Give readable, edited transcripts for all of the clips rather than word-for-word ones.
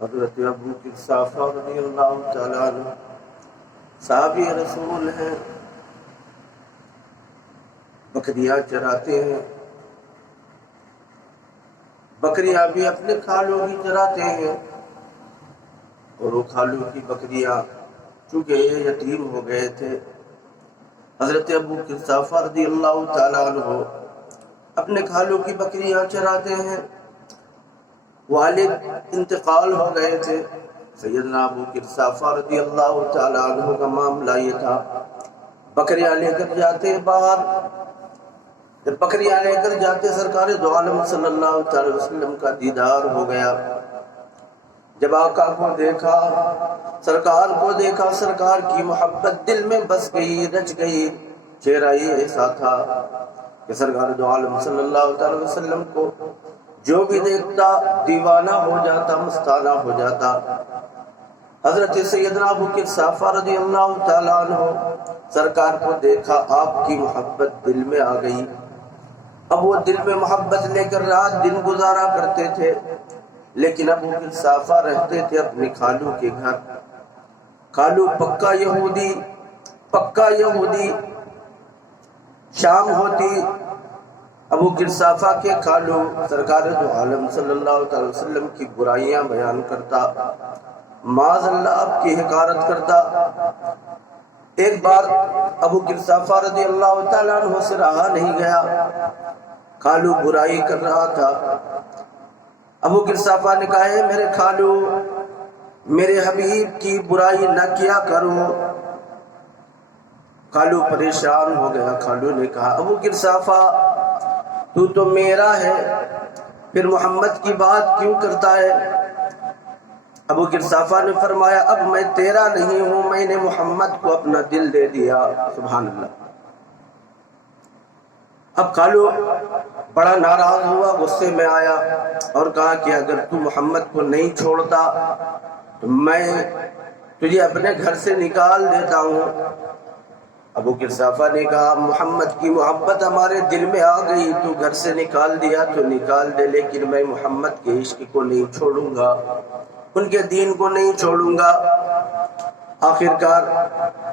حضرت ابو قحافہ رضی اللہ تعالیٰ عنہ صحابی رسول ہیں، بکریاں چراتے ہیں، بکریاں بھی اپنے کھالوں کی چراتے ہیں، اور وہ کھالوں کی بکریاں چونکہ یہ یتیم ہو گئے تھے، حضرت ابو قحافہ رضی اللہ تعالیٰ عنہ اپنے کھالوں کی بکریاں چراتے ہیں۔ والد انتقال ہو گئے تھے، سیدنا ابو قحافہ رضی اللہ تعالیٰ عنہ کا معاملہ یہ تھا، بکریاں لے کر جاتے باہر، جب بکریاں لے کر جاتے سرکار دو عالم صلی اللہ علیہ وسلم کا دیدار ہو گیا۔ جب آقا کو دیکھا، سرکار کو دیکھا، سرکار کی محبت دل میں بس گئی، رچ گئی۔ چہرہ یہ ایسا تھا کہ سرکار دو عالم صلی اللہ علیہ وسلم کو جو بھی دیکھتا دیوانہ ہو جاتا، مستانہ ہو جاتا۔ حضرت سیدنا ابو قحافہ رضی اللہ تعالیٰ عنہ سرکار کو دیکھا، آپ کی محبت دل میں آ گئی۔ اب وہ دل میں محبت لے کر رات دن گزارا کرتے تھے، لیکن ابو قحافہ رہتے تھے اپنی خالو کے گھر۔ خالو پکا یہودی، شام ہوتی ابو قحافہ کے خالو سرکار دو عالم صلی اللہ علیہ وسلم کی برائیاں بیان کرتا، معاذ اللہ آپ کی حقارت کرتا۔ ایک بار ابو قحافہ رضی اللہ تعالیٰ عنہ سے رہا نہیں گیا، خالو برائی کر رہا تھا۔ ابو قحافہ نے کہا ہے میرے خالو، میرے حبیب کی برائی نہ کیا کرو۔ خالو پریشان ہو گیا، خالو نے کہا ابو قحافہ تو میرا ہے، پھر محمد کی بات کیوں کرتا ہے؟ ابو قحافہ نے فرمایا اب میں تیرا نہیں ہوں، میں نے محمد کو اپنا دل دے دیا۔ سبحان اللہ۔ اب خالو بڑا ناراض ہوا، غصے میں آیا اور کہا کہ اگر تو محمد کو نہیں چھوڑتا تو میں تجھے اپنے گھر سے نکال دیتا ہوں۔ ابو قحافہ نے کہا محمد کی محبت ہمارے دل میں آ گئی، تو گھر سے نکال دیا تو نکال دے، لیکن میں محمد کے عشق کو نہیں چھوڑوں گا، ان کے دین کو نہیں چھوڑوں گا۔ آخرکار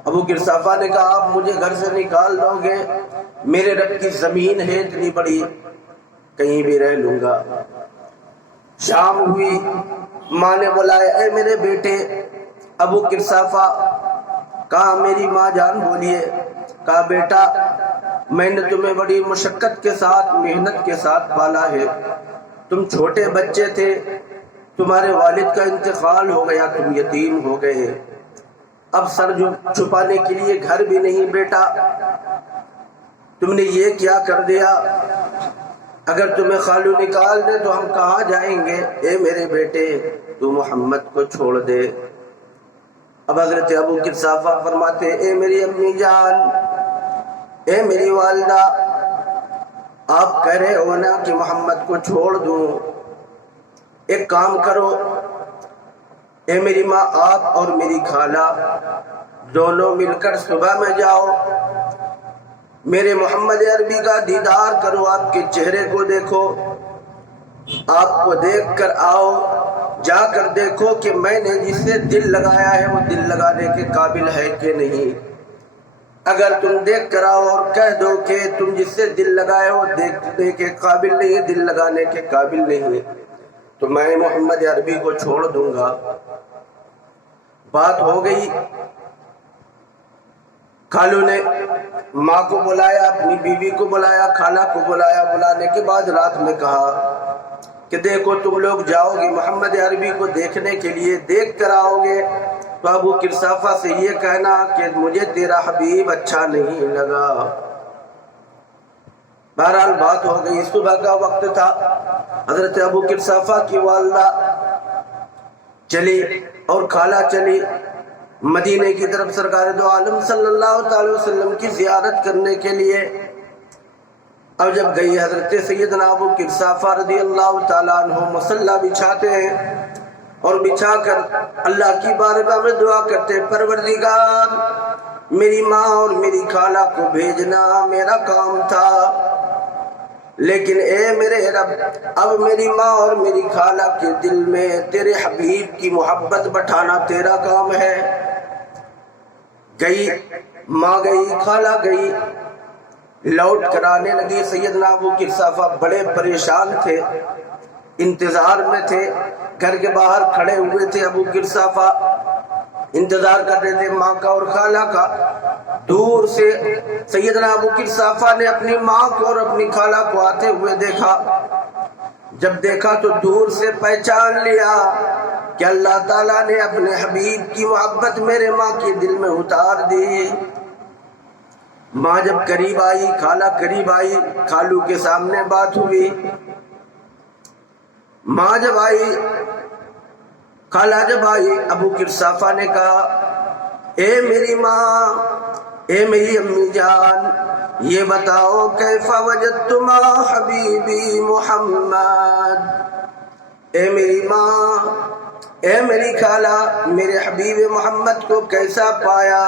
ابو قحافہ نے کہا آپ مجھے گھر سے نکال دو گے، میرے رب کی زمین ہے اتنی بڑی، کہیں بھی رہ لوں گا۔ شام ہوئی، ماں نے بلایا اے میرے بیٹے ابو قحافہ۔ کہا میری ماں جان بولیے۔ کہا بیٹا میں نے تمہیں بڑی مشقت کے ساتھ، محنت کے ساتھ پالا ہے، تم چھوٹے بچے تھے، تمہارے والد کا انتقال ہو گیا، تم یتیم ہو گئے، اب سر چھپانے کے لیے گھر بھی نہیں بیٹا، تم نے یہ کیا کر دیا؟ اگر تمہیں خالو نکال دے تو ہم کہاں جائیں گے؟ اے میرے بیٹے تو محمد کو چھوڑ دے۔ اب حضرت ابو قحافہ فرماتے اے میری امی جان، اے میری والدہ، آپ کہہ رہے ہو نا کہ محمد کو چھوڑ دوں، ایک کام کرو، اے میری ماں آپ اور میری خالہ دونوں مل کر صبح میں جاؤ، میرے محمد عربی کا دیدار کرو، آپ کے چہرے کو دیکھو، آپ کو دیکھ کر آؤ، جا کر دیکھو کہ میں نے جس سے دل لگایا ہے وہ دل لگانے کے قابل ہے کہ نہیں۔ اگر تم دیکھ کر آؤ اور کہہ دو کہ تم جس سے دل لگائے ہو دیکھنے کے قابل نہیں ہے، دل لگانے کے قابل نہیں ہے، تو میں محمد عربی کو چھوڑ دوں گا۔ بات ہو گئی، خالو نے ماں کو بلایا، اپنی بیوی کو بلایا، خالہ کو بلایا، بلانے کے بعد رات میں کہا کہ دیکھو تم لوگ جاؤ گے محمد عربی کو دیکھنے کے لیے، دیکھ کر آؤ گے تو ابو قحافہ سے یہ کہنا کہ مجھے تیرا حبیب اچھا نہیں لگا۔ بہرحال بات ہو گئی، صبح کا وقت تھا، حضرت ابو قحافہ کی والدہ چلی اور خالہ چلی مدینے کی طرف سرکار دو عالم صلی اللہ تعالی وسلم کی زیارت کرنے کے لیے۔ اب جب گئی حضرت سیدنا ابو قحافہ رضی اللہ تعالیٰ عنہ مصلی بچھاتے ہیں اور بچھا کر اللہ کی بارگاہ میں دعا کرتے پروردگار میری ماں اور میری خالہ کو بھیجنا میرا کام تھا، لیکن اے میرے رب اب میری ماں اور میری خالہ کے دل میں تیرے حبیب کی محبت بٹھانا تیرا کام ہے۔ گئی ماں گئی، خالہ گئی، لوٹ کر آنے لگی۔ سیدنا ابو قرصافہ بڑے پریشان تھے، انتظار میں تھے، گھر کے باہر کھڑے ہوئے تھے۔ ابو قرصافہ انتظار کر رہے تھے ماں کا اور خالہ کا۔ دور سے سیدنا ابو قرصافہ نے اپنی ماں کو اور اپنی خالہ کو آتے ہوئے دیکھا۔ جب دیکھا تو دور سے پہچان لیا کہ اللہ تعالیٰ نے اپنے حبیب کی محبت میرے ماں کے دل میں اتار دی۔ ماں جب قریب آئی، خالہ قریب آئی، خالو کے سامنے بات ہوئی۔ ماں جب آئی، خالہ جب آئی، ابو قرصافہ نے کہا اے میری ماں، اے میری امی جان، یہ بتاؤ کیف وجدتما حبیبی محمد۔ اے میری ماں، اے میری خالہ، میرے حبیب محمد کو کیسا پایا؟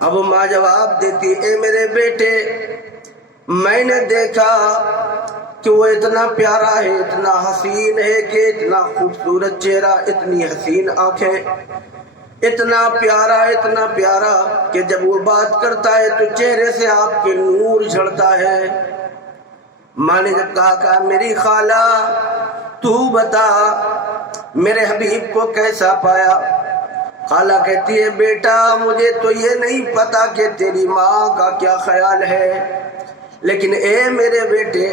اب ماں جواب دیتی اے میرے بیٹے، میں نے دیکھا کہ وہ اتنا پیارا ہے، اتنا حسین ہے کہ اتنا خوبصورت چہرہ، اتنی حسین آنکھیں، اتنا پیارا کہ جب وہ بات کرتا ہے تو چہرے سے آپ کے نور جھڑتا ہے۔ ماں نے جب کہا میری خالہ تو بتا میرے حبیب کو کیسا پایا؟ خالہ کہتی ہے بیٹا مجھے تو یہ نہیں پتا کہ تیری ماں کا کیا خیال ہے، لیکن اے میرے بیٹے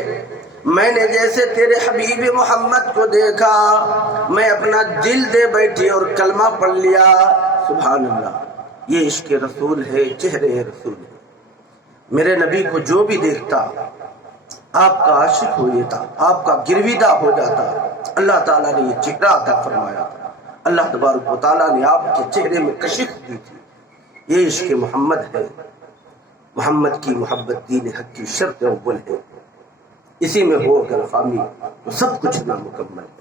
میں نے جیسے تیرے حبیب محمد کو دیکھا میں اپنا دل دے بیٹھی اور کلمہ پڑھ لیا۔ سبحان اللہ، یہ عشق رسول ہے، چہرے رسول ہے۔ میرے نبی کو جو بھی دیکھتا آپ کا عاشق ہو جاتا، آپ کا گرویدہ ہو جاتا۔ اللہ تعالیٰ نے یہ چہرہ عطا فرمایا، اللہ تبارک و تعالیٰ نے آپ کے چہرے میں کشش دی تھی۔ یہ عشق محمد ہے، محمد کی محبت دین حق کی شرط اول ہے، اسی میں ہو اگر خامی تو سب کچھ نامکمل ہے۔